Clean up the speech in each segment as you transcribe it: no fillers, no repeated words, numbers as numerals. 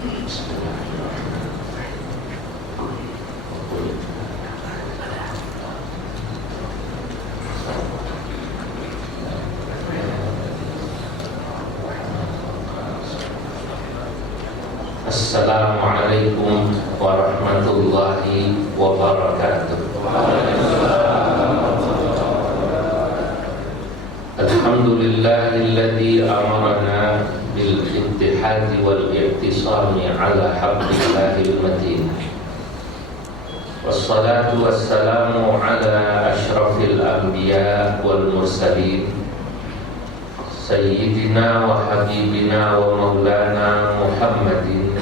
Assalamualaikum warahmatullahi wabarakatuh. Alhamdulillahilladzi amarna bil ittihadi wal i'tisami ala hablillahil matin. Wassalatu wassalamu ala asyrafil anbiya wal mursalin Sayyidina wa habibina wa maulana Muhammadin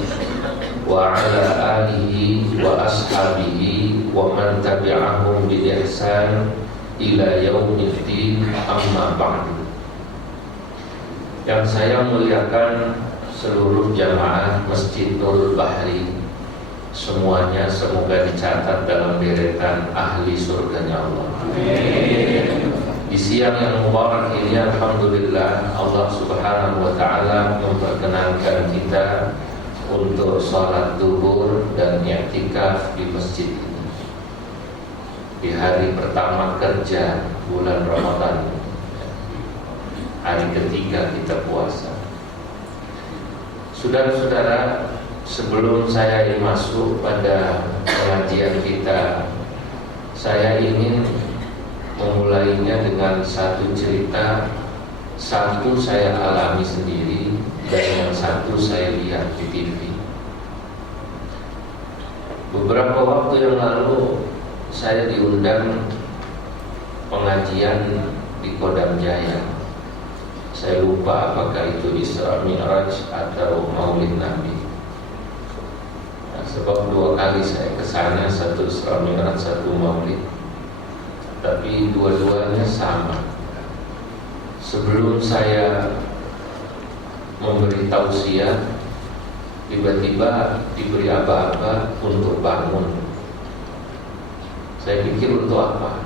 wa ala alihi wa ashabihi wa man tabi'ahum bi ihsan ila yaumiddin, amma ba'du. Yang saya muliakan seluruh jamaah Masjidul Bahri, semuanya semoga dicatat dalam deretan ahli surganya Allah. Amin. Di siang yang mubarak ini, alhamdulillah, Allah subhanahu wa ta'ala memperkenankan kita untuk sholat duhur dan i'tikaf di masjid ini di hari pertama kerja bulan Ramadan, hari ketiga kita puasa. Saudara-saudara, sebelum saya masuk pada pengajian kita, saya ingin memulainya dengan satu cerita. Satu saya alami sendiri dan yang satu saya lihat di TV. Beberapa waktu yang lalu saya diundang pengajian di Kodam Jaya. Saya lupa apakah itu Isra Mi'raj atau Maulid Nabi. Nah, sebab dua kali saya kesana, satu Isra Mi'raj, satu Maulid, tapi dua-duanya sama. Sebelum saya memberi tausiah, tiba-tiba diberi aba-aba untuk bangun. Saya pikir untuk apa?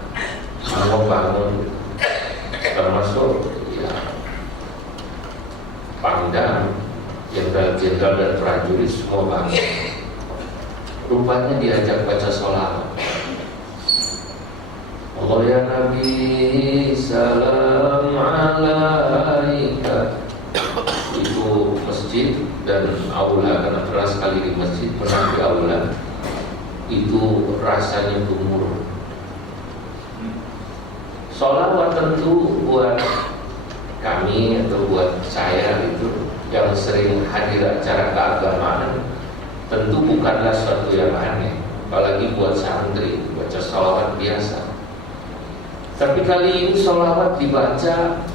Mau bangun, termasuk ya, Pangdam, jenderal-jenderal dan prajurit semua bangun. Rupanya diajak baca sholawat. Allah ya Nabi, salam alaika. Itu masjid dan aula, karena pernah sekali di masjid, pernah di aula. Itu rasanya gemuruh. Sholawat tentu buat kami atau buat saya itu yang sering hadir acara keagamaan, tentu bukanlah sesuatu yang aneh. Apalagi buat santri baca sholawat biasa. Tapi kali ini sholawat dibaca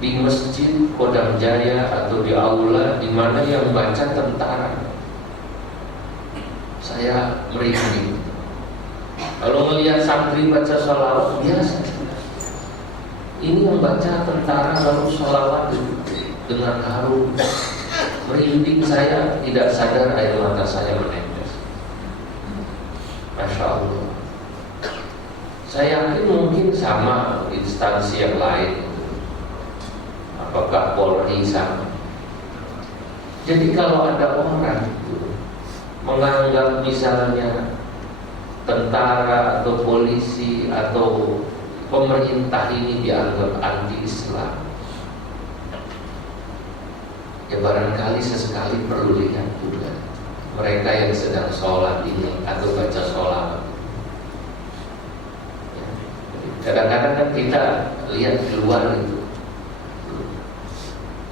di masjid Kodam Jaya atau di aula, di mana yang baca tentara. Saya merinding. Kalau melihat santri baca sholawat biasa, ini yang baca tentara lalu sholawat dengan harum. Merinding saya, tidak sadar air mata saya menetes. Masya Allah. Saya yakin mungkin sama instansi yang lain. Apakah Polri sama? Jadi kalau ada orang menganggap misalnya tentara atau polisi atau pemerintah ini dianggap anti-Islam, ya barangkali sesekali perlu lihat juga mereka yang sedang sholat ini atau baca sholat. Kadang-kadang kan kita lihat di luar itu,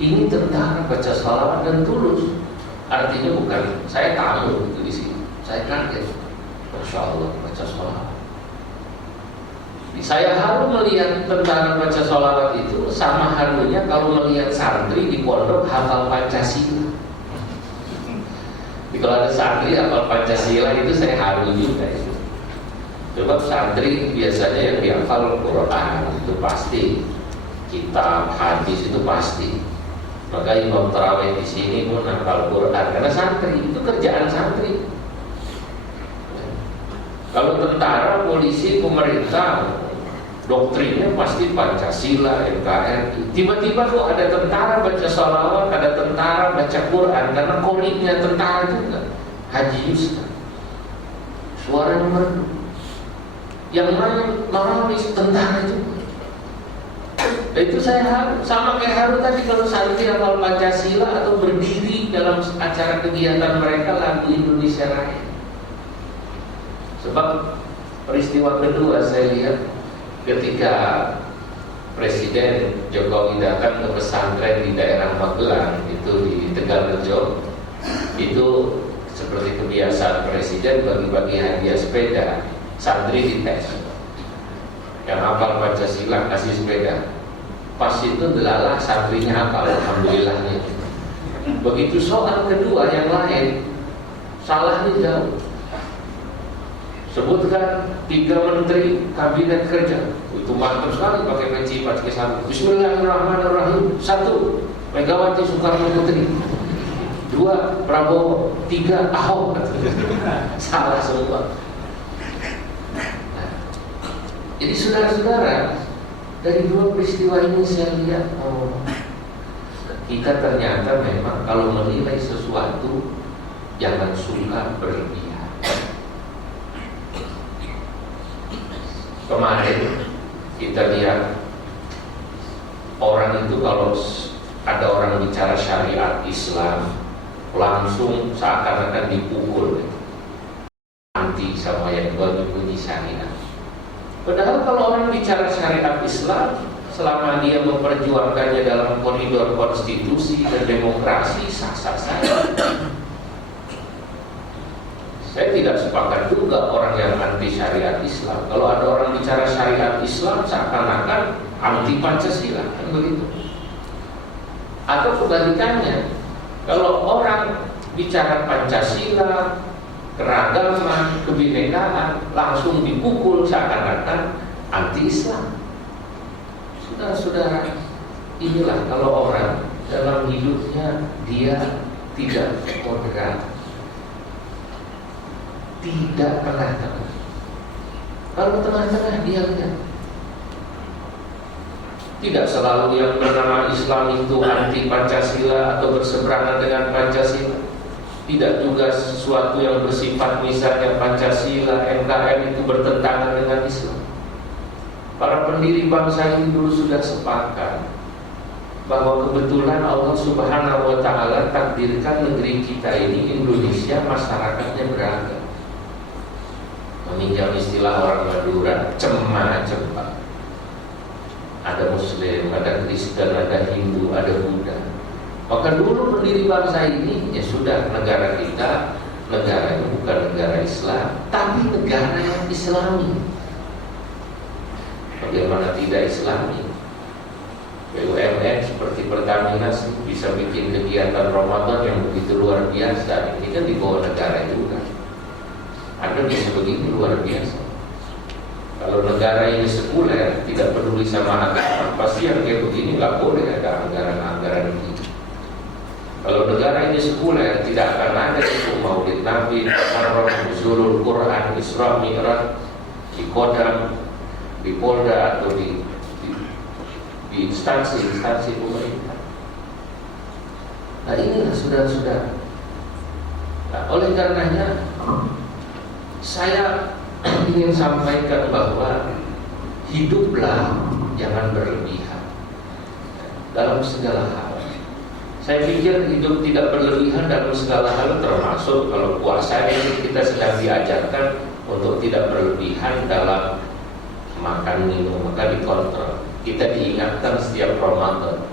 ini tentara baca sholawat dan tulus. Artinya bukan saya tamu itu di sini, saya kaget. Masya Allah baca sholawat. Saya haru melihat tentara baca sholawat itu sama harunya kalau melihat santri di pondok hafal Pancasila. Jadi kalau ada santri hafal Pancasila itu saya haru juga itu. Sebab santri biasanya yang dihafal Quran itu pasti, kitab hadis itu pasti. Maka imam tarawih di sini pun hafal Quran karena santri, itu kerjaan santri. Kalau tentara, polisi, pemerintah doktrinnya pasti Pancasila, NKRI. Tiba-tiba kok ada tentara baca sholawat, ada tentara baca Quran, karena koliknya tentara juga. Haji Yusuf, suaranya merdu. Yang lain moralis tentara juga. Itu saya sama kayak Harun tadi, kalau santri hafal Pancasila atau berdiri dalam acara kegiatan mereka lagu Indonesia Raya. Sebab peristiwa kedua saya lihat ketika Presiden Jokowi datang ke pesantren di daerah Magelang, itu di Tegalrejo, itu seperti kebiasaan Presiden bagi-bagi hadiah sepeda, santri dites. Yang hafal Pancasila kasih sepeda. Pas itu delalah santrinya hafal, alhamdulillahnya. Begitu soal kedua yang lain, salahnya jauh. Sebutkan 3 menteri kabinet kerja, itu mantap sekali pakai peci pakai sabuk. Bismillahirrahmanirrahim. 1 Megawati Soekarno Putri, 2 Prabowo, 3 Ahok. Salah semua. Nah, jadi saudara-saudara, dari 2 peristiwa ini saya lihat, kita ternyata memang kalau menilai sesuatu jangan suka berlebihan. Kemarin kita lihat orang itu kalau ada orang bicara syariat Islam langsung seakan-akan dipukul, anti sama yang bunyi syariat. Padahal kalau orang bicara syariat Islam, selama dia memperjuangkannya dalam koridor konstitusi dan demokrasi, sah-sah saja. Saya tidak sepakat juga orang yang anti syariat Islam. Kalau ada orang bicara syariat Islam, seakan-akan anti Pancasila, kan begitu. Atau kebalikannya, kalau orang bicara Pancasila, keragaman, kebinekaan, langsung dipukul seakan-akan anti-Islam. Saudara-saudara, inilah kalau orang dalam hidupnya dia tidak moderat, tidak tengah-tengah. Kalau tengah-tengah dia lihat, tidak selalu yang bernama Islam itu anti Pancasila atau berseberangan dengan Pancasila. Tidak juga sesuatu yang bersifat misalnya Pancasila, NKRI itu bertentangan dengan Islam. Para pendiri bangsa ini dulu sudah sepakat bahwa kebetulan Allah Subhanahu wa Ta'ala takdirkan negeri kita ini, Indonesia, masyarakatnya beragam. Meminjam istilah orang Madura, cema-cema. Ada Muslim, ada Kristen, ada Hindu, ada Buddha. Maka dulu pendiri bangsa ini, ya sudah, negara kita, negaranya bukan negara Islam, tapi negara yang Islami. Bagaimana tidak Islami? BUMN seperti Pertamina bisa bikin kegiatan Ramadan yang begitu luar biasa. Ini kan di bawah negara juga. Ada bisa begini luar biasa. Kalau negara ini sekuler, tidak peduli sama agama, pasti yang kayak begini nggak boleh ada anggaran-anggaran begini. Kalau negara ini sekuler, tidak akan ada itu Maulid Nabi, Muharram, Nuzulul Quran, Isra Mi'raj di Kodam, di Polda atau di instansi pemerintah. Nah inilah saudara-saudara. Nah, oleh karenanya saya ingin sampaikan bahwa hiduplah jangan berlebihan dalam segala hal. Saya pikir hidup tidak berlebihan dalam segala hal, termasuk kalau puasa ini kita sedang diajarkan untuk tidak berlebihan dalam makan minum, maka dikontrol. Kita diingatkan setiap Ramadan.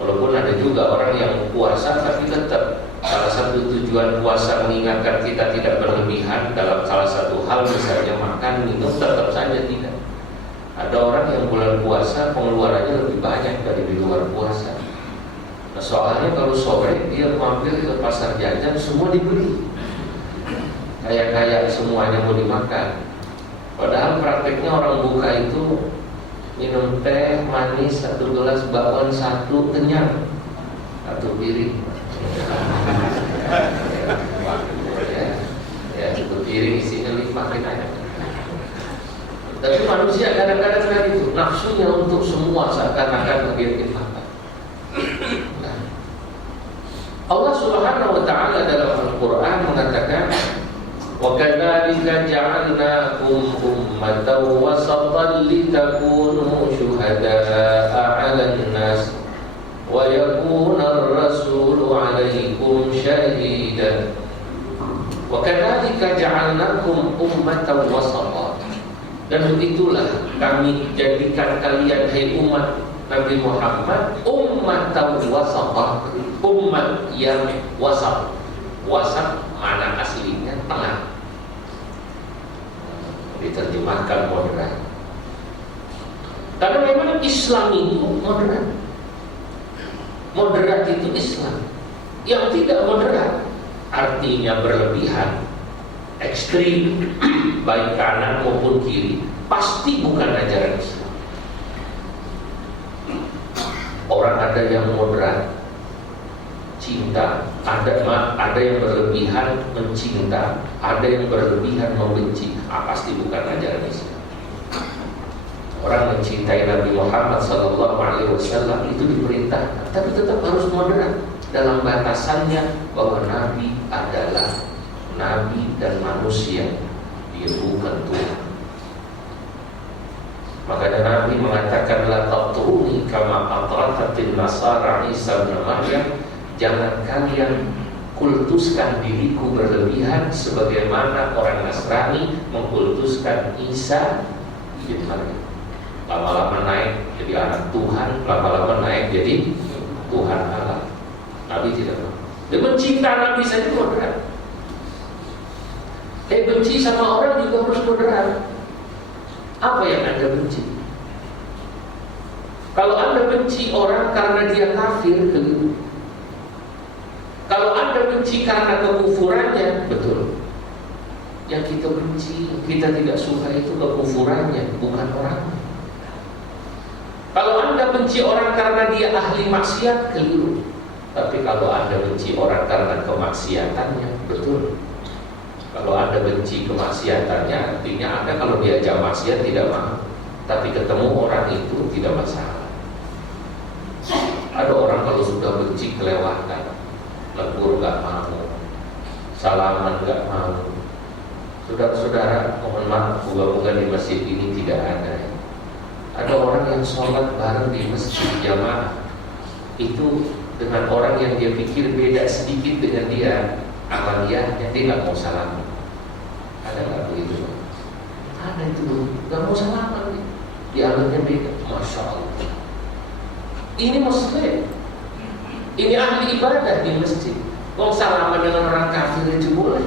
Walaupun ada juga orang yang puasa tapi tetap salah satu tujuan puasa mengingatkan kita tidak berlebihan dalam salah satu hal, misalnya makan minum, tetap saja tidak. Ada orang yang bulan puasa pengeluarannya lebih banyak dari di luar puasa. Nah, soalnya kalau sore dia mampir ke pasar jajan, semua dibeli, kayak semuanya mau dimakan. Padahal prakteknya orang buka itu minum teh manis 1 gelas, bakwan 1, kenyang 1 piring. Ya 1 piring isinya 5 aja. Tapi manusia kadang-kadang itu. Nah waktunya untuk semua seakan-akan menjadi fakta. Nah, Allah Subhanahu wa taala dalam Al-Qur'an mengatakan, "Wa kadzalika ja'alnakum ummatan wasatan litakunu syuhada'a 'alan nas wa yakuna ar-rasulu 'alaikum shahidan." Wa kadzalika ja'alnakum ummatan wasatan. Dan begitulah kami jadikan kalian, hai umat Nabi Muhammad, ummatan wasatan, umat yang wasat. Wasat mana aslinya tengah, diterjemahkan moderat. Karena memang Islam itu moderat. Moderat itu Islam. Yang tidak moderat artinya berlebihan, ekstrim, baik kanan maupun kiri, pasti bukan ajaran Islam. Orang ada yang moderat, cinta, ada yang berlebihan mencinta, ada yang berlebihan membenci, pasti bukan ajaran Islam. Orang mencintai Nabi Muhammad SAW itu diperintahkan, tapi tetap harus moderat dalam batasannya, bahwa Nabi adalah Nabi dan manusia, dia bukan Tuhan. Makanya Nabi mengatakan, la taqtuni kama atratatil nasara Isa bin Maryam. Jangan kalian kultuskan diriku berlebihan sebagaimana orang Nasrani mengkultuskan Isa bin Maryam. Lama-lama naik jadi anak Tuhan, lama-lama naik jadi Tuhan Allah. Nabi tidak mau. Dia mencinta Nabi saja moderat. Benci sama orang juga harus moderat. Apa yang Anda benci? Kalau Anda benci orang karena dia kafir, keliru. Kalau Anda benci karena kekufurannya, betul. Yang kita benci, kita tidak suka itu kekufurannya, bukan orangnya. Kalau Anda benci orang karena dia ahli maksiat, keliru. Tapi kalau Anda benci orang karena kemaksiatannya, betul. Kalau Anda benci kemaksiatannya, artinya Anda kalau diajak maksiat tidak mau. Tapi ketemu orang itu tidak masalah. Ada orang kalau sudah benci kelewatan, lebur gak mau, salaman gak mau. Saudara-saudara, mohon maaf, moga-moga di masjid ini tidak ada. Ada orang yang sholat bareng di masjid jamaah, itu dengan orang yang dia pikir beda sedikit dengan dia, amaliyahnya dia nggak mau salaman. Ada nggak begitu? Ada itu, nggak mau salaman, dianggapnya beda. Masya Allah. Ini Muslim, ini ahli ibadah di masjid. Kok salaman dengan orang kafir itu boleh?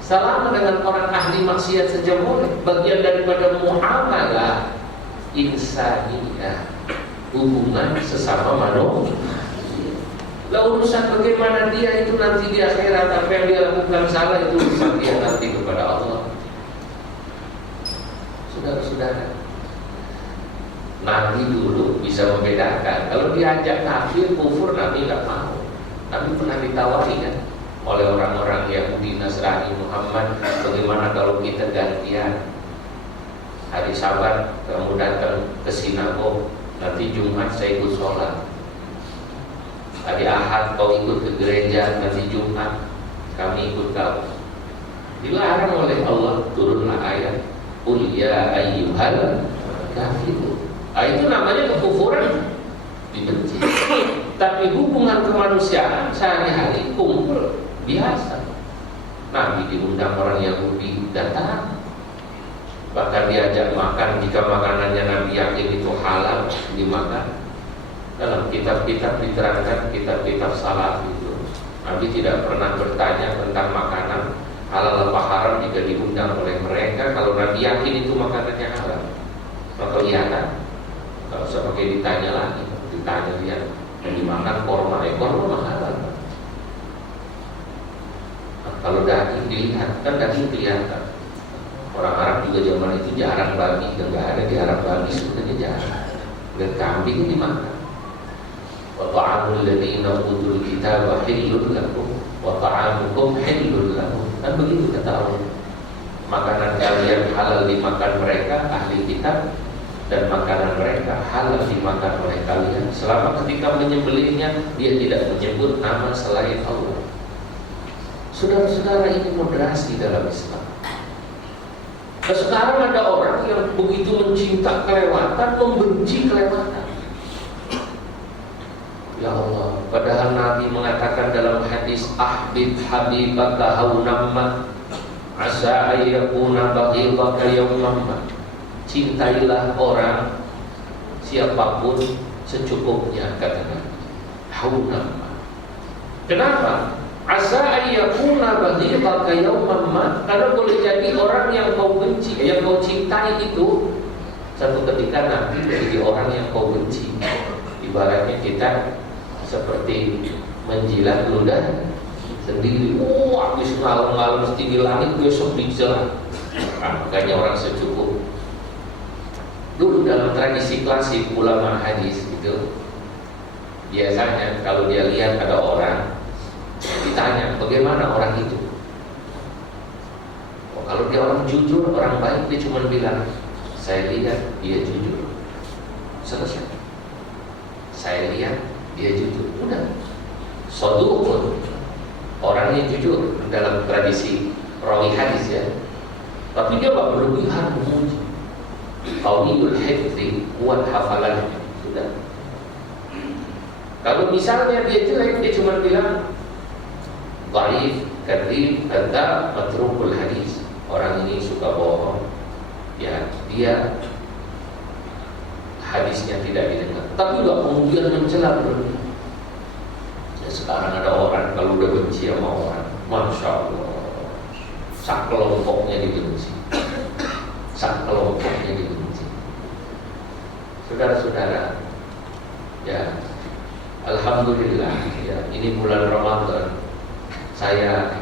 Salaman dengan orang ahli maksiat saja boleh. Bagian daripada muamalah insaniyah, hubungan sesama manusia. Lah urusan bagaimana dia itu nanti di akhirat, apa yang dia lakukan salah itu urusan dia nanti kepada Allah. Saudara-saudara, Nabi dulu bisa membedakan. Kalau diajak kafir, kufur, Nabi nggak mau. Nabi pernah ditawari kan oleh orang-orang Yahudi, Nasrani, Muhammad, bagaimana kalau kita gantian hari Sabat kamu datang ke sinagog, nanti Jumat saya ikut sholat, hari Ahad kau ikut ke gereja, nanti Jumat kami ikut kau. Dilarang oleh Allah, turunlah ayat Qul ya ayyuhal kafirun. Itu namanya kekufuran, dibenci. Tapi hubungan kemanusiaan sehari-hari kumpul biasa. Nabi diundang orang Yahudi, datang, bahkan diajak makan jika makanannya Nabi yakin itu halal dimakan. Dalam kitab-kitab diterangkan, kitab-kitab salaf itu, Nabi tidak pernah bertanya tentang makanan halal apa haram jika diundang oleh mereka. Kalau Nabi yakin itu makanannya halal, maka iya kan, kalau usah pakai ditanya lagi, ditanya dia yang dimakan korma, korma halal. Nah, kalau daging dilihat, kan daging kelihatan. Orang Arab juga zaman itu jarang babi, dan nggak ada di Arab babi sebenarnya jarang. Dan kambing dimakan. Wa ta'amul ladzina utul kitaba hillun lakum wa ta'amukum hillun lahum. Dan begitu kata Allah. Makanan kalian halal dimakan mereka ahli kitab, dan makanan mereka halal dimakan oleh kalian selama ketika menyembelihnya dia tidak menyebut nama selain Allah. Saudara-saudara, ini moderasi dalam Islam. Nah, sekarang ada orang yang begitu mencinta kelewatan, membenci kelewatan. Ya Allah, padahal Nabi mengatakan dalam hadis, ahbib habibaka haunamma asa ayyakuna baghidaka yawmamma. Cintailah orang siapapun secukupnya, kata Nabi. Haunamma. Kenapa? Asa ayyakuna baghidaka yawmamma, karena boleh jadi orang yang kau benci, yang kau cintai itu satu ketika nanti menjadi orang yang kau benci. Ibaratnya kita seperti menjilat ludah sendiri. Habis ngalem-ngalem mesti di langit, besok dijelat. Nah, makanya orang secukup. Dulu dalam tradisi klasik ulama hadis itu, biasanya kalau dia lihat ada orang, ditanya bagaimana orang itu. Oh, kalau dia orang jujur, orang baik, dia cuma bilang, saya lihat dia jujur. Selesai. Saya lihat dia jujur. Udah. Shadukun, orang yang jujur dalam tradisi rawi hadis ya. Tapi dia gak berlebihan memuji. Qawiyul hifzi, kuat hafalannya. Sudah. Kalau misalnya dia jelek, dia cuma bilang dhaif, kadzib, kadzab, matrukul hadis. Orang ini suka bohong. Ya, dia hadisnya tidak didengar. Tapi enggak kemudian mencela berlebihan. Ya, sekarang ada orang kalau udah benci sama orang, Masya Allah, sak kelompoknya dibenci. Sak kelompoknya dibenci. Saudara-saudara, ya, alhamdulillah ya, ini bulan Ramadan. Saya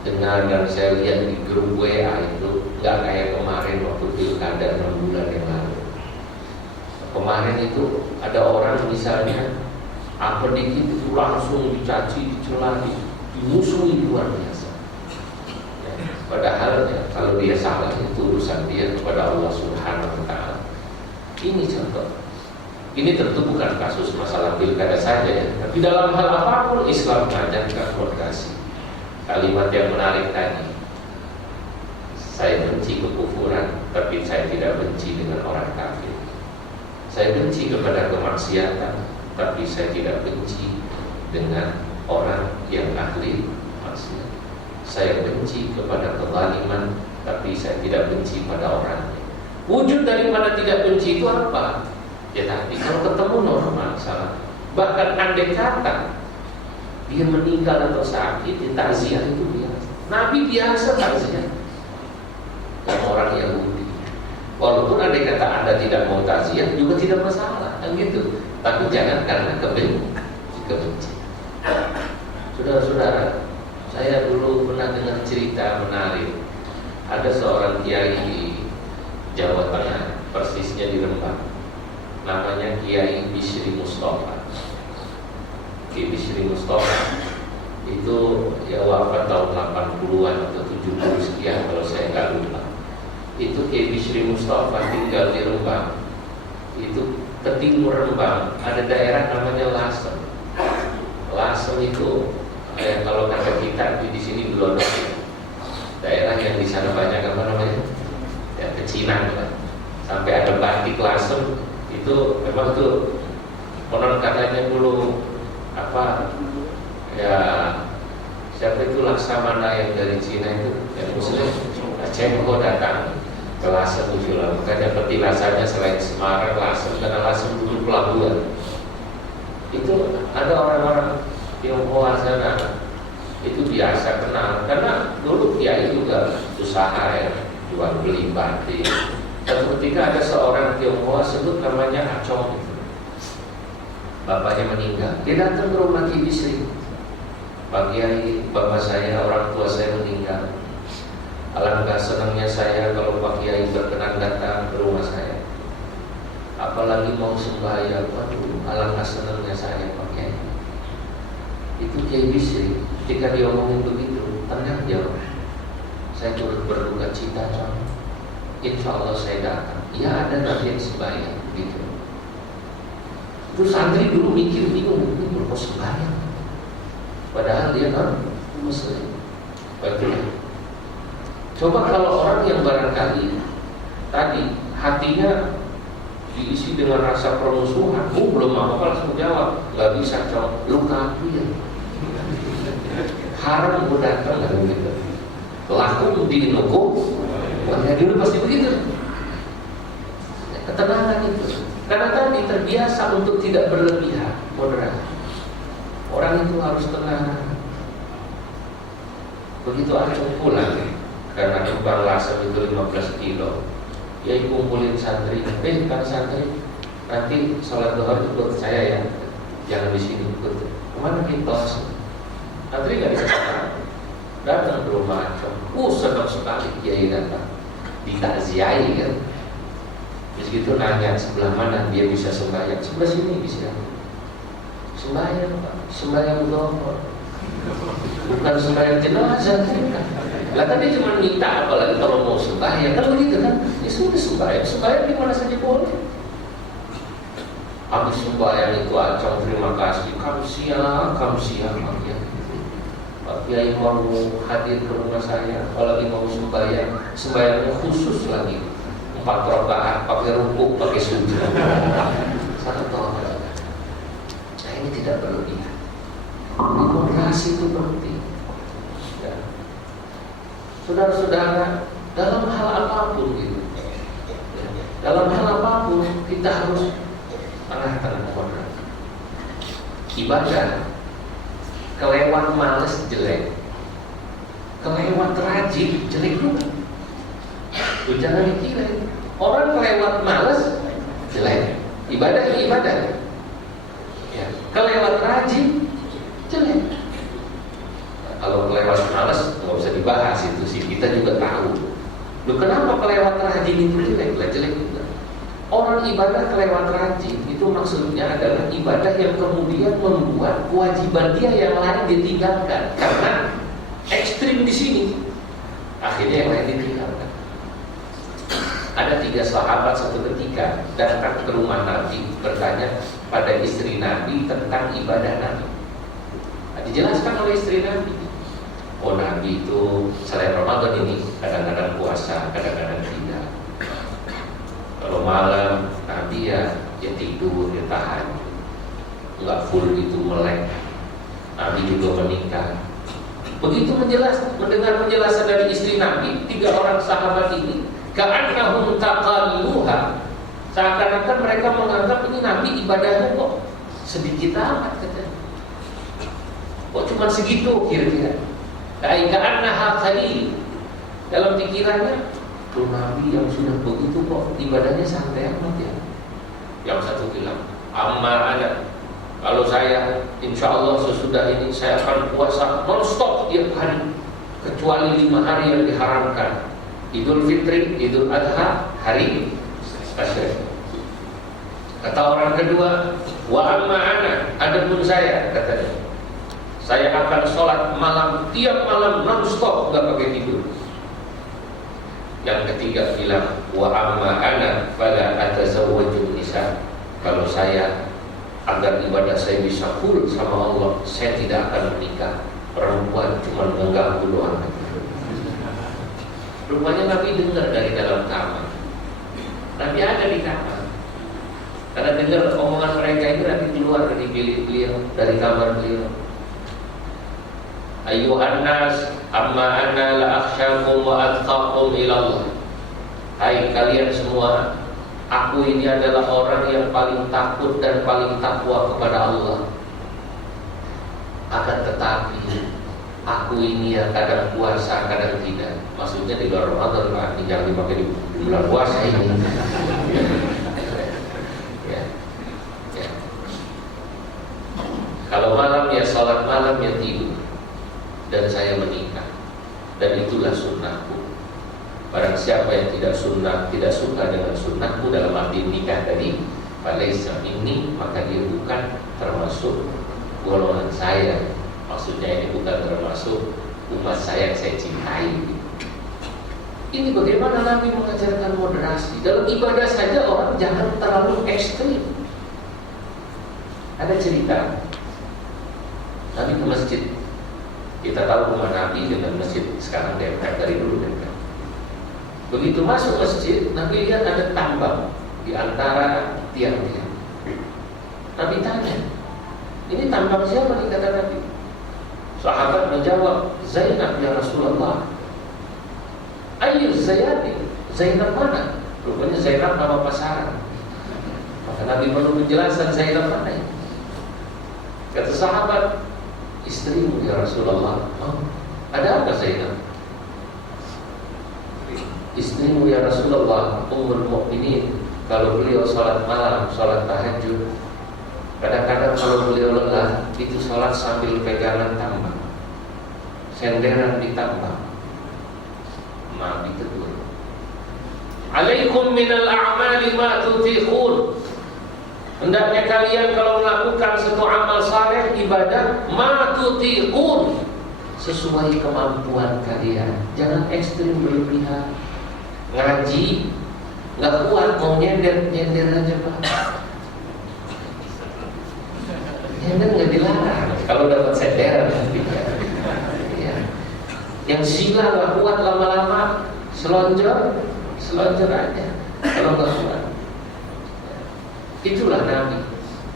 dengar dan saya lihat di grup WA itu nggak kayak kemarin waktu pilkada 6 bulan yang lalu. Kemarin itu ada orang misalnya apa dikit itu langsung dicaci, dicela, dimusuhi luar biasa. Padahal ya, kalau dia salah itu urusan dia kepada Allah Subhanahu wa Ta'ala. Ini contoh. Ini tentu bukan kasus masalah pilkada saja ya, tapi dalam hal apapun Islam mengajarkan moderasi. Kalimat yang menarik tadi, saya benci kekufuran, tapi saya tidak benci dengan orang kafir. Saya benci kepada kemaksiatan, tapi saya tidak benci dengan orang yang ahli maksiat. Saya benci kepada kezaliman, tapi saya tidak benci pada orangnya. Wujud daripada tidak benci itu apa? Ya tadi kalau ketemu normal salah. Bahkan andai kata dia meninggal atau sakit, takziah itu biasa. Nabi biasa takziah. Dan orang Yahudi, walaupun andai kata Anda tidak mau takziah juga tidak masalah, kan gitu. Tapi jangan karena kebenci. Saudara-saudara, saya dulu pernah dengar cerita menarik. Ada seorang kiai di Jawa Tengah, persisnya di Rembang. Namanya Kiai Bishri Mustafa. Kiai Bishri Mustafa itu ya wafat tahun 80-an atau 70 sekian kalau saya nggak lupa. Itu Kiai Bishri Mustafa tinggal di Rembang. Itu ke timur Rembang ada daerah namanya Lasem. Lasem itu kalau kata kita di sini Glodok, daerah yang di sana banyak apa namanya, ya pecinan kan. Sampai ada batik Lasem itu memang tuh konon katanya dulu apa ya, siapa itu Laksamana yang dari Cina itu yang Muslim, Cengho datang ke Lasem itu lah. Makanya petilasannya selain Semarang, Lasem, karena Lasem dulu pelabuhan. Itu ada orang-orang Tionghoa sana itu biasa kenal, karena dulu kiai juga usaha ya, jual beli batik. Dan ketika ada seorang Tionghoa sebut namanya Acong itu, bapaknya meninggal, dia datang ke rumah Kiai Bishri. Pak Kiai, bapak saya, orang tua saya meninggal. Alangkah senangnya saya kalau Pak Kiai berkenan datang ke rumah saya. Apalagi mau sembahyang, waduh, alangkah senangnya saya Pak Kiai. Itu Kiai Bishri, ketika dia ngomongin begitu, tenang jawab. Saya turut berduka cita, Insya Allah saya datang. Ya ada nabi yang sembahyang gitu. Terus santri dulu mikir bingung, ini belum sembahyang, padahal dia non muslim. Bagaimana? Coba kalau orang yang barangkali tadi hatinya diisi dengan rasa permusuhan, belum apa-apa langsung jawab, nggak bisa coba, lu kafir, haram gue datang nggak begitu, laku diinuku, wahnya dulu pasti begitu. Ketenangan itu, karena tadi terbiasa untuk tidak berlebihan, moderat. Orang itu harus tenang. Begitu acung pulang, karena kembang lasem itu 15 kilo, ya kumpulin santri, kan santri, nanti sholat duhur ikut saya ya, jangan di sini ikut. Kemana kita? Santri nggak bisa datang ke rumah acung. Senang sekali kiai datang, ditakziahi kan. Terus gitu nanya sebelah mana dia bisa sembahyang, sebelah sini bisa. Sembahyang Pak, sembahyang duhur, bukan sembahyang jenazah. Lah kan dia cuma minta, apalagi kalau mau sembahyang kan begitu kan? Ya sudah sembahyang di mana saja boleh. Habis sembahyang itu acung terima kasih, kamu siang ya. Pak Kiai mau hadir ke rumah saya, apalagi mau sembahyangnya khusus lagi. 4 rakaat pakai rukuk, pakai sujud. Sangat toleran. Nah ini tidak berlebihan. Moderasi itu penting. Ya. Saudara-saudara, dalam hal apapun gitu, ya, dalam hal apapun kita harus tengah-tengah moderat. Ibadah, kelewat males jelek, kelewat rajin jelek juga. Jangan dikira orang kelewat males jelek, ibadah ya ibadah, ya, kelewat rajin jelek. Kalau kelewat malas nggak usah dibahas itu sih, kita juga tahu. Loh kenapa kelewat rajin itu jelek? Jelek juga. Orang ibadah kelewat rajin itu maksudnya adalah ibadah yang kemudian membuat kewajiban dia yang lain ditinggalkan. Karena ekstrim di sini, akhirnya yang lain ditinggalkan. Ada 3 sahabat satu ketika datang ke rumah Nabi bertanya pada istri Nabi tentang ibadah Nabi. Dijelaskan oleh istri Nabi. Oh Nabi itu selain Ramadan ini kadang-kadang puasa, kadang-kadang tidak. Kalau malam Nabi ya tidur, ya tahan, nggak full itu melek. Nabi juga menikah. Begitu mendengar penjelasan dari istri Nabi, 3 orang sahabat ini, ka'annahum taqalluha, seakan-akan mereka menganggap ini Nabi ibadahnya kok sedikit amat katanya. Kok cuma segitu kira-kira? Ka'annaha qalil. Dalam pikirannya, tuh Nabi yang sudah begitu kok ibadahnya santai amat ya. Yang satu bilang, amma ana, kalau saya insya Allah sesudah ini saya akan puasa non-stop tiap hari, kecuali 5 hari yang diharamkan, Idul Fitri, Idul Adha, hari Asyura. Kata orang kedua, wa amma ana, adapun saya, katanya, saya akan sholat malam, tiap malam non-stop, nggak pakai tidur. Yang ketiga bilang, wa amma ana fala atazawwaju nisa, kalau saya agar ibadah saya bisa full sama Allah, saya tidak akan menikah. Perempuan cuma mengganggu doang. Rupanya Nabi dengar dari dalam kamar. Nabi ada di kamar. Karena dengar omongan mereka ini, Nabi keluar dari bilik beliau, dari kamar beliau. Ayuhan nas, amma anna la akhsyakum wa atqakum ilallah. Hai kalian semua, aku ini adalah orang yang paling takut dan paling takwa kepada Allah. Akan tetapi aku ini yang kadang puasa, kadang tidak. Maksudnya di luar Ramadan, Pak, jangan dipakai di bulan puasa ini. Ya. Ya. Kalau malam ya sholat malam, ya tidur. Dan saya menikah. Dan itulah sunnahku. Barang siapa yang tidak suka dengan sunnahku, dalam arti nikah tadi, falaisa minni, maka dia bukan termasuk golongan saya. Maksudnya ini bukan termasuk umat saya yang saya cintai. Ini bagaimana Nabi mengajarkan moderasi. Dalam ibadah saja orang jangan terlalu ekstrim. Ada cerita Nabi ke masjid. Kita tahu rumah Nabi dengan masjid sekarang dekat, dari dulu dekat. Begitu masuk masjid, Nabi lihat ada tambang di antara tiang-tiang. Nabi tanya, ini tambang siapa nih, kata Nabi? Sahabat menjawab, Zainab ya Rasulullah. Ayo Zainab mana? Rupanya Zainab nama pasaran. Maka Nabi perlu menjelaskan Zainab mana ya? Kata sahabat, istrimu ya Rasulullah. Oh, ada apa Zainab? Istrimu ya Rasulullah, Ummul Mukminin. Kalau beliau sholat malam, sholat tahajud, kadang-kadang kalau beliau lelah, itu sholat sambil pegangan tambang, senderan di tambang. Nabi tegur, alaikum minal a'mali ma tutiqun. Hendaknya kalian kalau melakukan satu amal saleh, ibadah, ma tutiqun, sesuai kemampuan kalian. Jangan ekstrim berlebihan. Ngaji nggak kuat, mau nyender aja Pak. Nyender nggak dilarang kalau dapat senderan. Ya. Yang sila nggak kuat, lama-lama selonjor aja kalau nggak kuat. Itulah Nabi.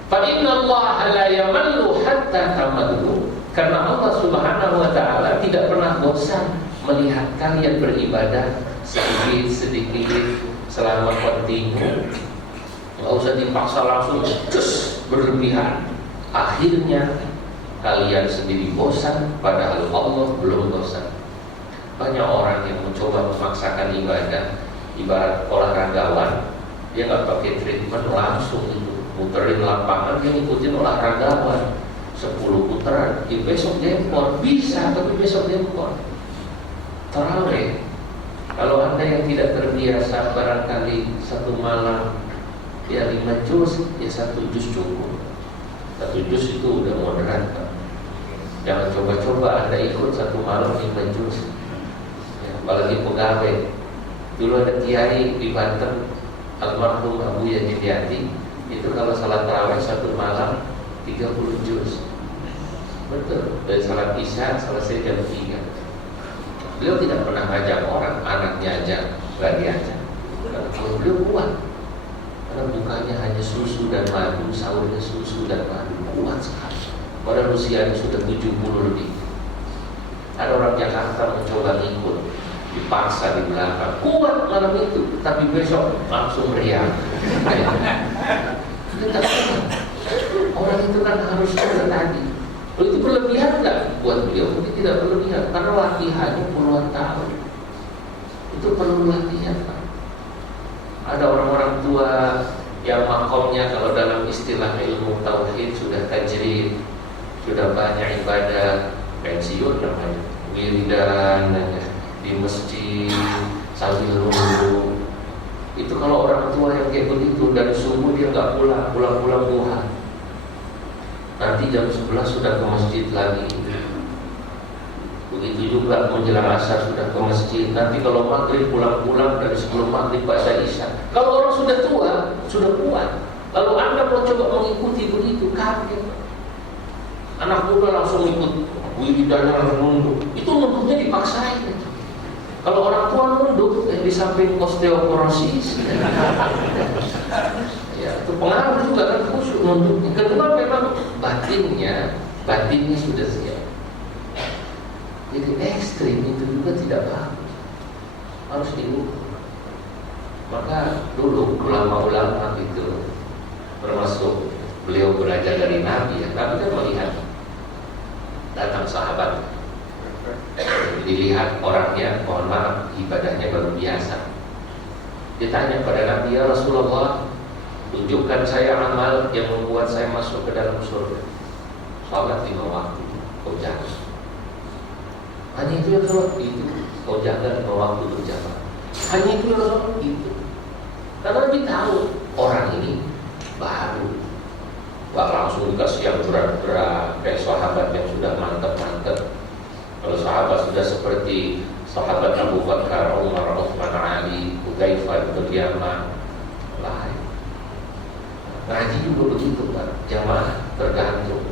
Fa inna Allah la yamallu hatta tamallu. Karena Allah Subhanahu wa taala tidak pernah bosan melihat kalian beribadah sedikit selama kontinu. Nggak usah dipaksa langsung cus berlebihan. Akhirnya kalian sendiri bosan, padahal Allah belum bosan. Banyak orang yang mencoba memaksakan ibadah, ibarat olahragawan, dia nggak pakai treatment, langsung itu muterin lapangan, dia ngikutin olahragawan 10 putaran, besok dempor, bisa tapi besok dempor. Tarawih, kalau Anda yang tidak terbiasa, barangkali satu malam ya 5 juz, ya 1 juz cukup. 1 juz itu udah moderat Pak. Jangan coba-coba Anda ikut satu malam 5 juz ya, apalagi pegawai. Dulu ada kiai di Banten, almarhum Abu Yajidiati, itu kalau salat tarawih satu malam 30 juz. Betul, dari salat isya selesai jam 3. Beliau tidak pernah ngajak orang, anaknya aja nggak diajak. Kalau beliau kuat, karena bukanya hanya susu dan madu, sahurnya susu dan madu, kuat sekali. Padahal usianya sudah 70 lebih. Ada orang Jakarta mencoba ngikut, dipaksa di belakang, kuat malam itu, tapi besok langsung meriang. Orang itu kan harus kuat tadi. Itu berlebihan nggak buat beliau? Mungkin tidak berlebihan, karena latihannya puluhan tahun. Itu perlu latihan Pak. Ada orang-orang tua yang makomnya kalau dalam istilah ilmu tauhid sudah tajrid, sudah banyak ibadah, pensiun namanya, wiridan di masjid sambil nunggu. Itu kalau orang tua yang kayak begitu, dari subuh dia nggak pulang duha. Nanti jam 11 sudah ke masjid lagi. Begitu juga menjelang asar sudah ke masjid. Nanti kalau maghrib pulang dari sebelum maghrib baca isya. Kalau orang sudah tua, sudah kuat. Kalau Anda mau coba mengikuti begitu, kaget. Anak muda langsung ikut wiridannya, langsung nunduk. Itu nunduknya dipaksain. Kalau orang tua nunduk, di samping osteoporosis. Ya, itu pengaruh juga kan khusyuk nunduknya. Kedua memang batinnya sudah siap. Jadi ekstrim itu juga tidak bagus, harus diukur. Maka dulu ulama-ulama itu, termasuk beliau belajar dari Nabi ya. Nabi kan melihat datang sahabat, dilihat orangnya, mohon maaf, ibadahnya baru biasa. Ditanya pada Nabi, ya Rasulullah, tunjukkan saya amal yang membuat saya masuk ke dalam surga. Salat 5 waktu, kau jaga. Hanya itu yang sholat itu, kau jaga 5 waktu berjamaah. Hanya itu yang sholat itu. Karena Nabi tahu orang ini baru, gak langsung dikasih yang berat-berat kayak sahabat yang sudah mantap-mantap. Kalau sahabat sudah seperti sahabat Abu Bakar, Umar, Uthman, Ali, Hudzaifah bin Yaman, lain. Ngaji juga begitu Pak, jamaah tergantung.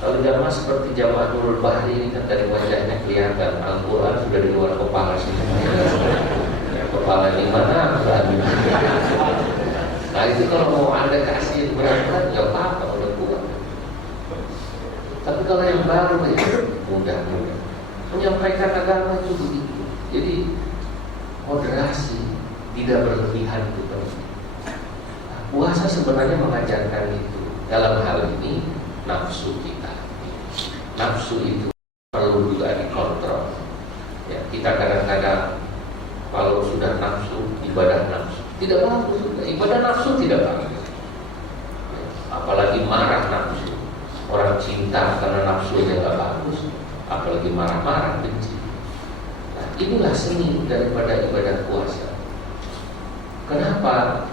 Kalau jamaah seperti jamaah Nurul Bahri ini kan dari wajahnya kelihatan Al-Quran sudah di luar kepala semua. Ya, kepala di mana? Nah itu kalau mau Anda kasih berapa, nggak apa-apa, udah kuat. Tapi kalau yang baru ya mudah-mudah menyampaikan agama itu begitu. Jadi moderasi, tidak berlebihan itu penting. Puasa sebenarnya mengajarkan itu. Dalam hal ini nafsu kita. Nafsu itu perlu juga dikontrol. Ya, kita kadang-kadang kalau sudah nafsu, ibadah nafsu tidak bagus juga. Ibadah nafsu tidak bagus. Ya, apalagi marah nafsu. Orang cinta karena nafsunya nggak bagus, apalagi marah-marah benci. Nah, inilah seni daripada ibadah puasa. Kenapa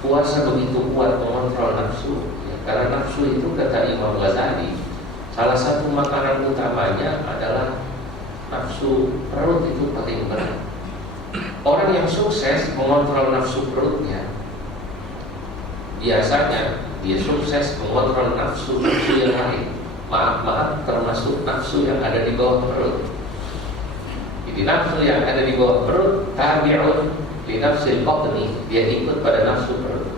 puasa begitu kuat mengontrol nafsu? Ya, karena nafsu itu kata Imam Ghazali, salah satu makanan utamanya adalah nafsu perut, itu paling berat. Orang yang sukses mengontrol nafsu perutnya, biasanya dia sukses mengontrol nafsu yang lain. Maaf, termasuk nafsu yang ada di bawah perut. Jadi nafsu yang ada di bawah perut tabi'un li nafsil batni, dia ikut pada nafsu perut.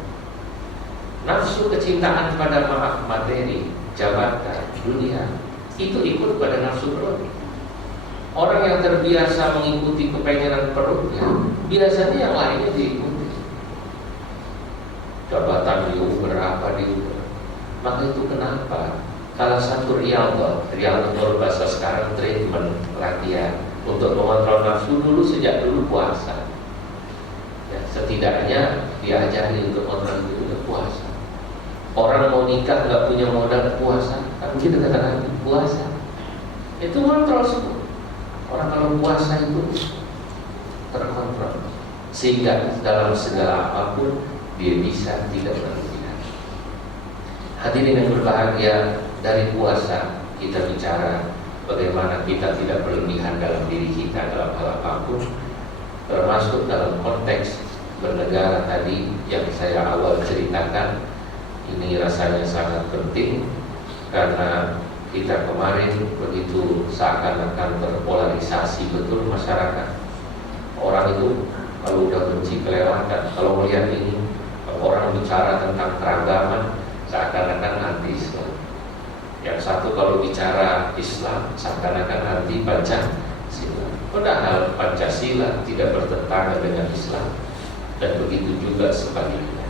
Nafsu kecintaan pada materi, jabatan, dunia, itu ikut pada nafsu perut. Orang yang terbiasa mengikuti kepengenan perutnya, biasanya yang lainnya diikuti. Jabatan diuber, apa diuber. Maka itu kenapa salah satu riyadhah bahasa sekarang treatment, latihan untuk mengontrol nafsu dulu, sejak dulu puasa. Ya, setidaknya diajari untuk mengontrol itu puasa. Orang mau nikah nggak punya modal puasa, tapi kita katakan puasa itu kontrol semua. Orang kalau puasa itu terkontrol, sehingga dalam segala apapun dia bisa tidak berlebihan. Hadirin yang berbahagia, dari puasa kita bicara bagaimana kita tidak berlebihan dalam diri kita dalam hal apapun, termasuk dalam konteks bernegara tadi yang saya awal ceritakan. Ini rasanya sangat penting karena kita kemarin begitu seakan-akan terpolarisasi betul masyarakat. Orang itu kalau udah benci kelewatan, kalau melihat ini orang bicara tentang keragaman seakan-akan anti Islam. Yang satu kalau bicara Islam seakan-akan anti Pancasila. Padahal Pancasila tidak bertentangan dengan Islam, dan begitu juga sebaliknya.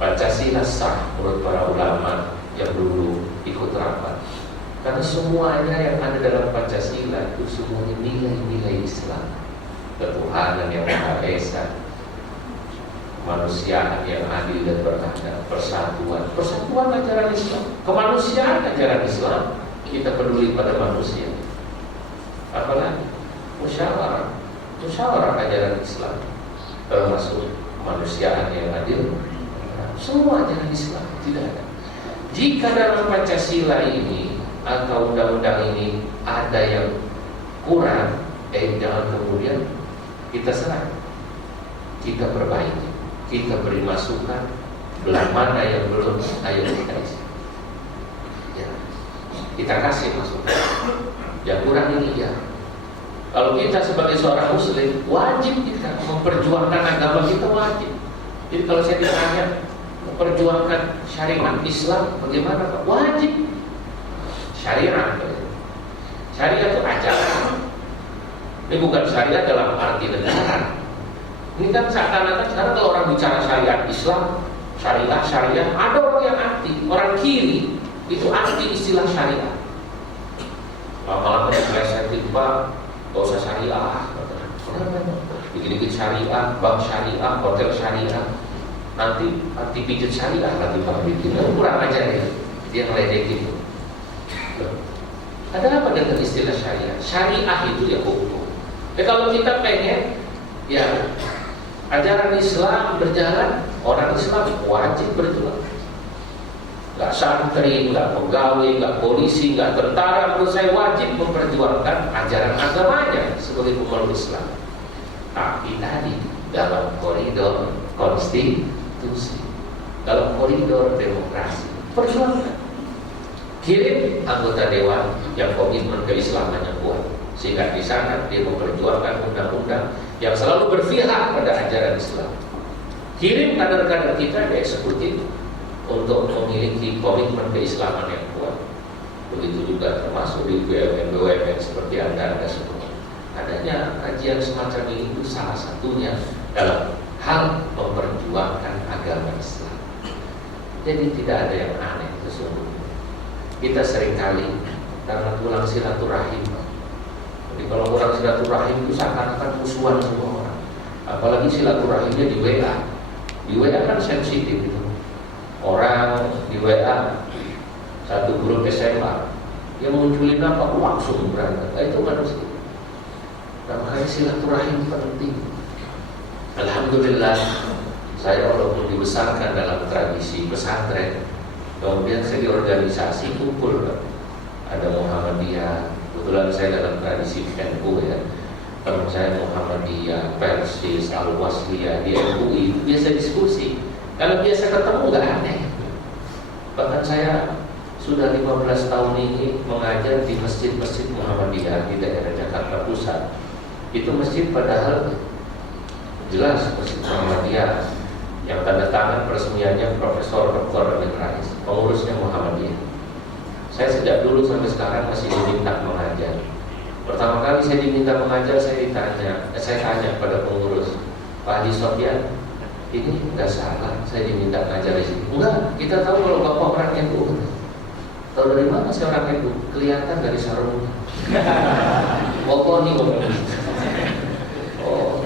Pancasila sah menurut para ulama yang dulu ikut rapat, karena semuanya yang ada dalam Pancasila itu semuanya nilai-nilai Islam. Ketuhanan yang Maha Esa, kemanusiaan yang adil dan beradab, persatuan ajaran Islam, kemanusiaan ajaran Islam. Kita peduli pada manusia. Apalagi musyawarah ajaran Islam, termasuk kemanusiaan yang adil. Semua ajaran Islam tidak ada. Jika dalam Pancasila ini atau undang-undang ini ada yang kurang, jangan kemudian kita serang, kita perbaiki, kita beri masukan. Belah mana yang belum, ayo kita isi. Ya, kita kasih masukan. Yang kurang ini ya. Kalau kita sebagai seorang Muslim, wajib kita memperjuangkan agama kita, wajib. Jadi kalau saya ditanya memperjuangkan syariat Islam bagaimana Pak? Wajib. Syariat itu ajaran. Ini bukan syariat dalam arti negara. Ini kan seakan-akan sekarang kalau orang bicara syariat Islam, syariah, ada orang yang anti, orang kiri itu anti istilah syariat. Lama-lama dipelesetin, Pak, gak usah syariah. Dikit-dikit syariah, bank syariah, hotel syariah. Nanti pijat syariah nanti Pak bikin, kurang aja ya, dia ngeledekin. Ada apa dengan istilah syariah? Syariah itu ya hukum. Kalau kita pengen ya ajaran Islam berjalan, orang Islam wajib berjuang. Gak santri, gak pegawai, gak polisi, gak tentara, menurut saya wajib memperjuangkan ajaran agamanya. sebagai pemeluk Islam. Tapi tadi dalam koridor konstitusi, dalam koridor demokrasi, perjuangkan. Kirim anggota dewan yang komitmen keislamannya kuat, sehingga di sana dia memperjuangkan undang-undang yang selalu berpihak pada ajaran Islam. Kirim kader-kader kita di eksekutif untuk memiliki komitmen keislaman yang kuat. Begitu juga termasuk di BUMN seperti Anda semua. Adanya kajian semacam ini itu salah satunya dalam hal memperjuangkan agama Islam. Jadi tidak ada yang aneh sesungguhnya. Kita seringkali karena tulang silaturahim. Jadi kalau orang silaturahim itu seakan-akan musuhan semua orang. Apalagi silaturahimnya di WA. Di WA kan sensitif itu. Orang di WA satu grup SMA yang munculin apa langsung berantem. Itu manusia. Nah, makanya silaturahim penting. Alhamdulillah, saya walaupun dibesarkan dalam tradisi pesantren, kemudian saya di organisasi kumpul, ada Muhammadiyah. Kebetulan saya dalam tradisi NU ya. Teman saya Muhammadiyah, Persis, Al-Wasliyah di MUI itu biasa diskusi. Kalau biasa ketemu nggak aneh. Bahkan saya sudah 15 tahun ini mengajar di masjid-masjid Muhammadiyah di daerah Jakarta Pusat. Itu masjid padahal jelas masjid Muhammadiyah yang tanda tangan peresmiannya Profesor Dr. Amin Rais, pengurusnya Muhammadiyah. Saya sejak dulu sampai sekarang masih diminta mengajar. Pertama kali saya diminta mengajar, saya tanya pada pengurus, Pak Haji Sofyan, ini nggak salah saya diminta mengajar di sini. Enggak, kita tahu kalau Bapak orang NU. Tahu dari mana saya orang NU? Kelihatan dari sarungnya. Pokoknya oh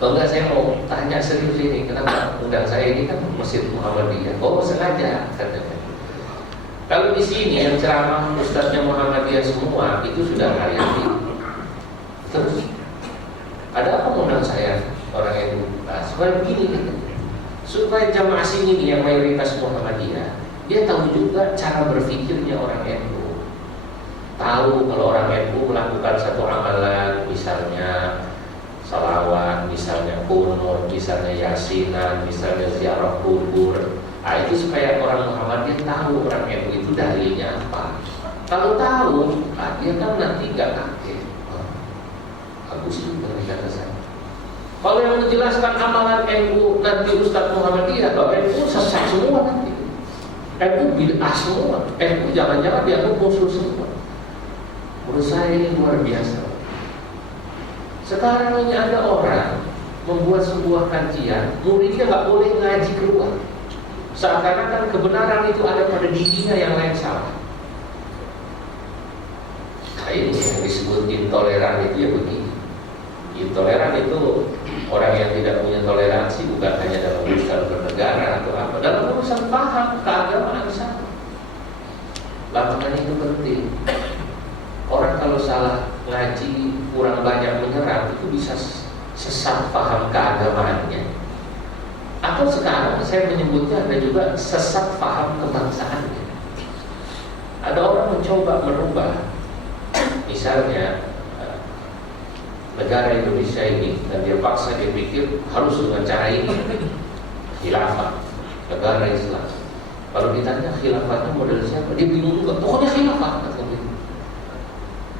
enggak, saya mau tanya serius ini, kenapa undang saya ini kan Masjid Muhammadiyah. Oh sengaja katanya. Kalau di sini yang ceramah ustadznya Muhammadiyah semua itu sudah hayati. Terus ada apa undang saya orang NU? Nah, supaya begini, supaya jamaah sini nih yang mayoritas Muhammadiyah, dia tahu juga cara berpikirnya orang NU. Tahu kalau orang NU melakukan satu amalan, misalnya salawat, misalnya kunut, misalnya yasinan, misalnya ziarah kubur. Nah, itu supaya orang Muhammadiyah tahu orang NU itu dalilnya apa. Kalau tahu, nah, dia kan nanti nggak kaget. Bagus juga kata saya. Kalau yang menjelaskan amalan NU nanti Ustadz Muhammadiyah, kalau NU sesat semua nanti. NU bid'ah semua. NU jangan-jangan dianggap musuh semua. Menurut saya ini luar biasa. Sekarang ini ada orang membuat sebuah kajian, muridnya nggak boleh ngaji keluar. Seakan-akan kebenaran itu ada pada dirinya, yang lain salah. Nah, ini yang disebut intoleran itu ya begini. Intoleran itu orang yang tidak punya toleransi bukan hanya dalam urusan bernegara atau apa, dalam urusan paham keagamaan sama. Makanya itu penting. Orang kalau salah ngaji, kurang banyak menyerap, itu bisa sesat paham keagamaannya. Atau sekarang saya menyebutnya ada juga sesat paham kebangsaannya. Ada orang mencoba merubah, misalnya negara Indonesia ini, dan dia paksa, dia pikir harus dengan cara ini, khilafah, negara Islam. Kalau ditanya khilafahnya model siapa, dia bingung juga. Pokoknya khilafah.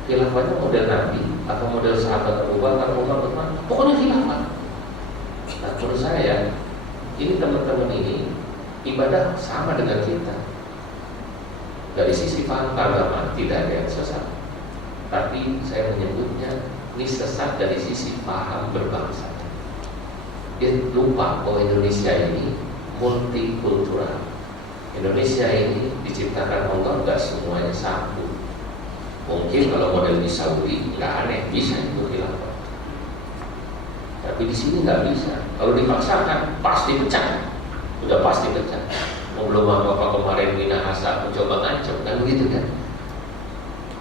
Khilafahnya model Nabi atau model sahabat Abu Bakar, Umar, Utsman, pokoknya khilafah. Nah, menurut saya ini teman-teman ini ibadah sama dengan kita. Dari sisi paham keagamaan tidak ada yang sesat, tapi saya menyebutnya ini sesat dari sisi paham berbangsa. Dia lupa bahwa Indonesia ini multikultural. Indonesia ini diciptakan Allah, nggak semuanya satu. Mungkin kalau model di Saudi nggak aneh, bisa itu khilafah. Tapi di sini nggak bisa. Kalau dipaksakan pasti pecah, udah pasti pecah. Belum apa kemarin Minahasa mencoba ngancam kan begitu kan?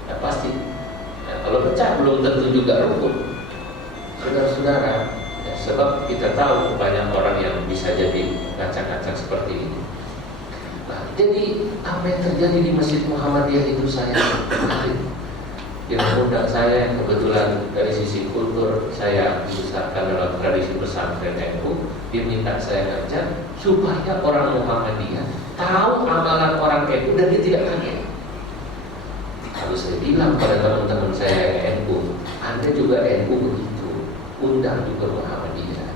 Ya pasti. Nah, kalau pecah belum tentu juga rukun. Saudara-saudara, ya, sebab kita tahu banyak orang yang bisa jadi ngacak-ngacak seperti ini. Nah, jadi apa yang terjadi di Masjid Muhammadiyah itu saya yang mengundang saya yang kebetulan dari sisi kultur saya dibesarkan dalam tradisi pesantren NU. Dia minta saya kerja supaya orang Muhammadiyah tahu amalan orang NU dan dia tidak kaget. Lalu saya bilang pada teman-teman saya yang NU, Anda juga NU begitu, undang juga Muhammadiyah,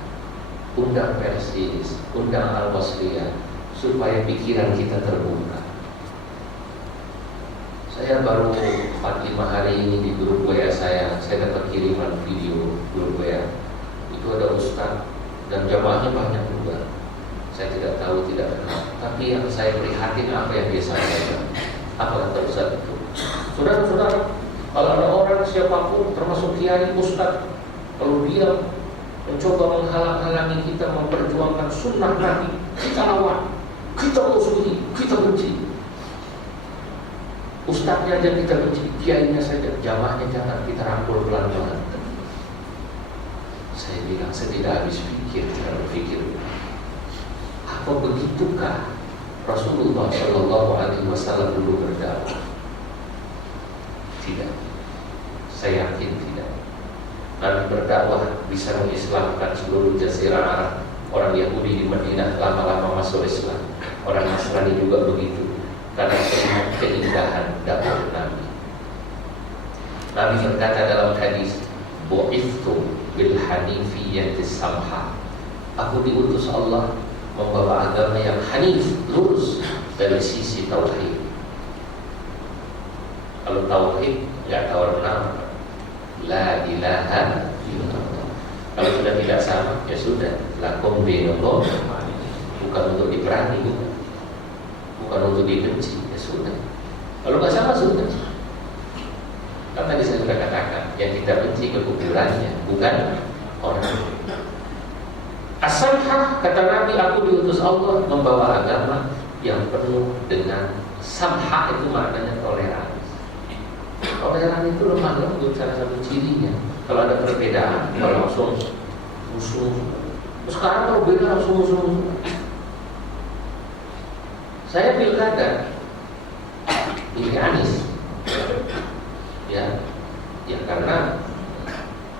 undang Persis, undang Al-Wasliyah, supaya pikiran kita terbuka. Saya baru 4-5 hari ini di grup WA saya dapat kiriman video grup WA. Itu ada ustaz dan jamaahnya banyak juga. Saya tidak tahu, tidak kenal. Tapi yang saya prihatin apa yang dia sampaikan. Apa kata ustaz itu? Saudara-saudara, kalau ada orang siapapun termasuk kiai, ustaz, kalau dia mencoba menghalang-halangi kita memperjuangkan sunnah Nabi, kita lawan, kita musuhi, kita benci. Ustaznya aja kita benci, kiainya saja, jamaahnya jangan, kita rangkul pelan-pelan. Saya bilang, saya tidak habis pikir, tidak berpikir. Apa begitukah Rasulullah SAW dulu berdakwah? Tidak, saya yakin tidak. Nabi berdakwah bisa mengislamkan seluruh jazirah Arab. Orang Yahudi di Madinah lama-lama masuk Islam. Orang Nasrani juga begitu. Karena semua keindahan dakwah Nabi. Nabi berkata dalam hadis, "Bu'ithtu bil hanifiyyatis samha." Aku diutus Allah membawa agama yang hanif, lurus dari sisi tauhid. Kalau tauhid enggak tawar menawar, la ilaha illallah. Kalau sudah tidak sama, ya sudah, lakum dinukum, bukan untuk diperangi, bukan untuk dibenci, ya sudah. Kalau nggak sama sudah. Kan tadi saya sudah katakan, yang kita benci kekufurannya, bukan orang. As-samhah, kata Nabi, aku diutus Allah membawa agama yang penuh dengan samhah, itu maknanya toleransi. Toleransi itu lemah lembut, salah satu cirinya. Kalau ada perbedaan, kalau langsung musuh. Sekarang kalau beda langsung musuh. Saya pilkada pilih Anies, ya karena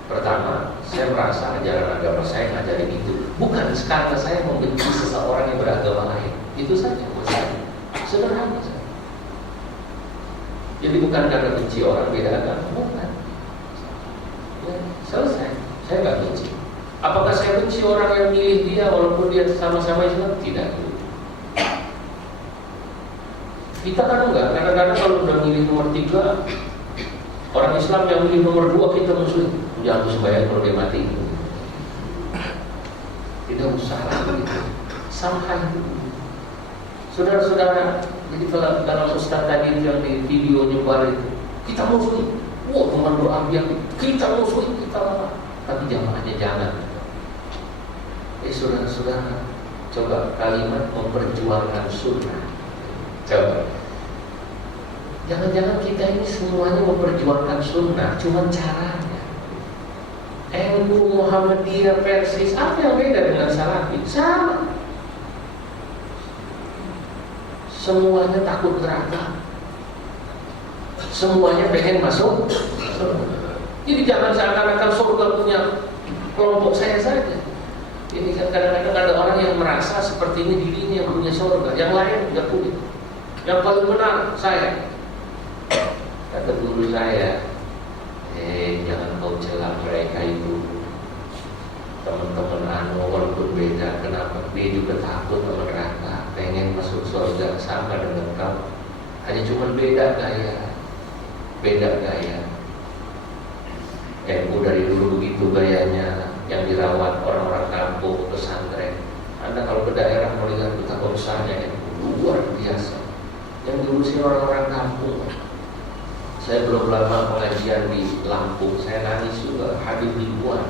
pertama saya merasa ajaran agama saya ngajarin itu, bukan karena saya membenci seseorang yang beragama lain, itu saja masalah sederhana saja. Jadi bukan karena benci orang beda agama, bukan. Ya, selesai. Saya nggak benci. Apakah saya benci orang yang milih dia walaupun dia sama-sama Islam? Tidak. Kita kan enggak, kadang-kadang kalau udah milih nomor 3, orang Islam yang milih nomor 2 kita muslim, jangan sembahyang kalau dia mati. Tidak usah lah begitu. Sampai saudara-saudara, jadi kalau dalam ustaz tadi yang di video nyebar itu, kita muslim, wah teman doa yang kita muslim, kita lawan, tapi jamaahnya jangan. Saudara-saudara, coba kalimat memperjuangkan sunnah. Coba, jangan-jangan kita ini semuanya memperjuangkan sunnah, cuma caranya. NU, Muhammadiyah, Persis, apa yang beda dengan Salafi? Sama. Semuanya takut neraka, semuanya pengen masuk. Jadi jangan seakan-akan surga punya kelompok saya saja. Ini kan kadang-kadang ada orang yang merasa seperti ini dirinya yang punya surga, yang lain tidak punya. Yang paling benar saya. Kata guru saya, jangan kau celah mereka itu. Teman-teman anu walaupun beda, kenapa? Dia juga takut sama neraka, pengen masuk surga sama dengan kau. Hanya cuma beda gaya. Beda gaya. NU dari dulu begitu gayanya, yang dirawat orang-orang kampung, pesantren. Anda kalau ke daerah melihat betapa besarnya NU, luar biasa. Yang diurusin orang-orang kampung. Saya belum lama pengajian di Lampung, saya nangis juga, hadir ribuan.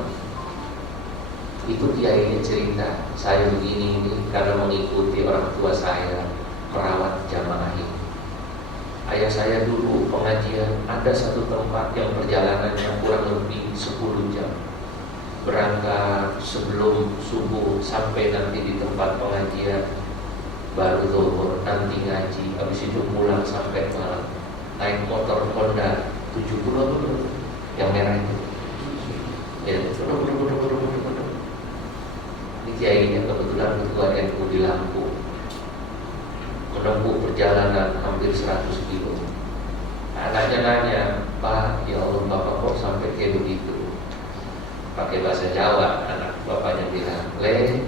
Itu kiainya cerita, saya begini ini karena mengikuti orang tua saya merawat jamaah ini. Ayah saya dulu pengajian, ada satu tempat yang perjalanannya kurang lebih 10 jam. Berangkat sebelum subuh sampai nanti di tempat pengajian, baru zuhur, nanti ngaji, habis itu pulang sampai malam. Naik motor Honda 70 yang merah itu. Ya, ini kiainya kebetulan ketua NU di Lampung, menempuh perjalanan hampir 100 kilo. Anaknya nanya, Pak, ya Allah Bapak kok sampai kayak begitu? Pakai bahasa Jawa, anak bapaknya bilang, Le,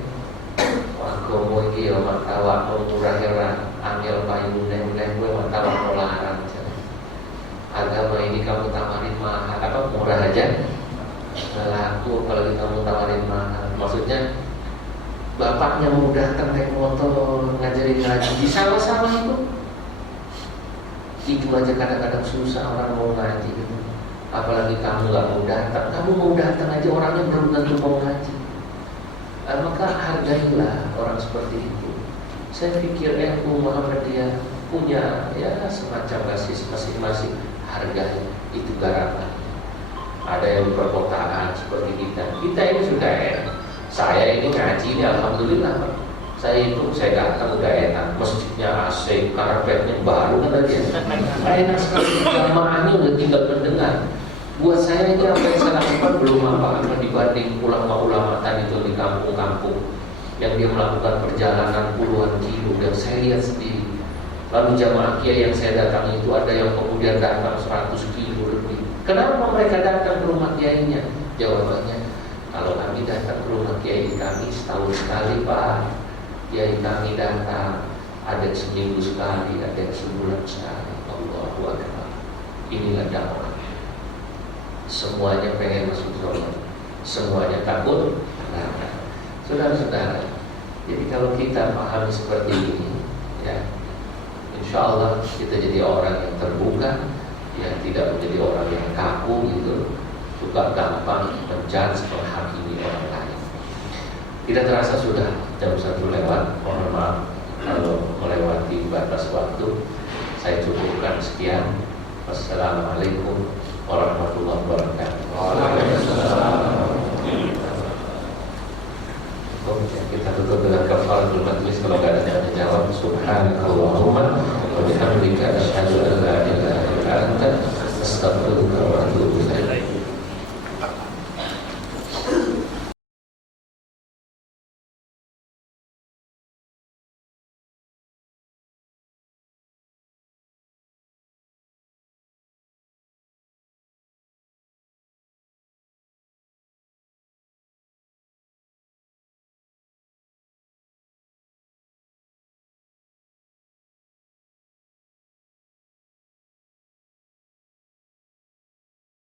wagomo iki ya matawa murah heran, angel payu neng gue matawa larang. Agama ini kamu tawarin mahal, apa murah aja? Laku kalau kamu tawarin mahal. Maksudnya bapaknya mau datang naik motor ngajarin ngaji di sawah-sawah itu aja kadang-kadang susah orang mau ngaji gitu. Apalagi kamu nggak mau datang, kamu mau datang aja orangnya belum tentu mau ngaji. Maka hargailah orang seperti itu. Saya pikir NU Muhammadiyah punya ya semacam basis masing-masing, hargai itu garapan. Ada yang perkotaan seperti kita ini sudah enak. Saya ini ngaji ini alhamdulillah Pak. Saya datang udah enak, masjidnya AC, karpetnya baru kan tadi. Enak sekali, jamaahnya udah tinggal mendengar. Buat saya ini apa yang saya lakukan belum apa-apa dibanding ulama-ulama tadi itu di kampung-kampung yang dia melakukan perjalanan puluhan kilo dan saya lihat sendiri. Lalu jamaah kiai yang saya datangi itu ada yang kemudian datang 100 kilo lebih. Kenapa mereka datang ke rumah kiainya? Jawabannya, kalau kami datang ke rumah kiai kami setahun sekali Pak. Kiai kami datang ada yang seminggu sekali, ada yang sebulan sekali. Allahu Akbar. Inilah dakwah. Semuanya pengen masuk surga, semuanya takut neraka. Saudara-saudara, jadi kalau kita pahami seperti ini, ya, insya Allah kita jadi orang yang terbuka, ya tidak menjadi orang yang kaku gitu, suka gampang menjudge, menghakimi orang lain. Tidak terasa sudah jam 1 lewat. Mohon maaf kalau melewati batas waktu. Saya cukupkan sekian. Wassalamualaikum warahmatullahi wabarakatuh. Kita tutup dengan kafaratul majlis. Kalau tidak ada yang menjawab, subhanakallahumma wa bihamdika asyhadu an la ilaha illa anta astaghfiruka wa atubu ilaik.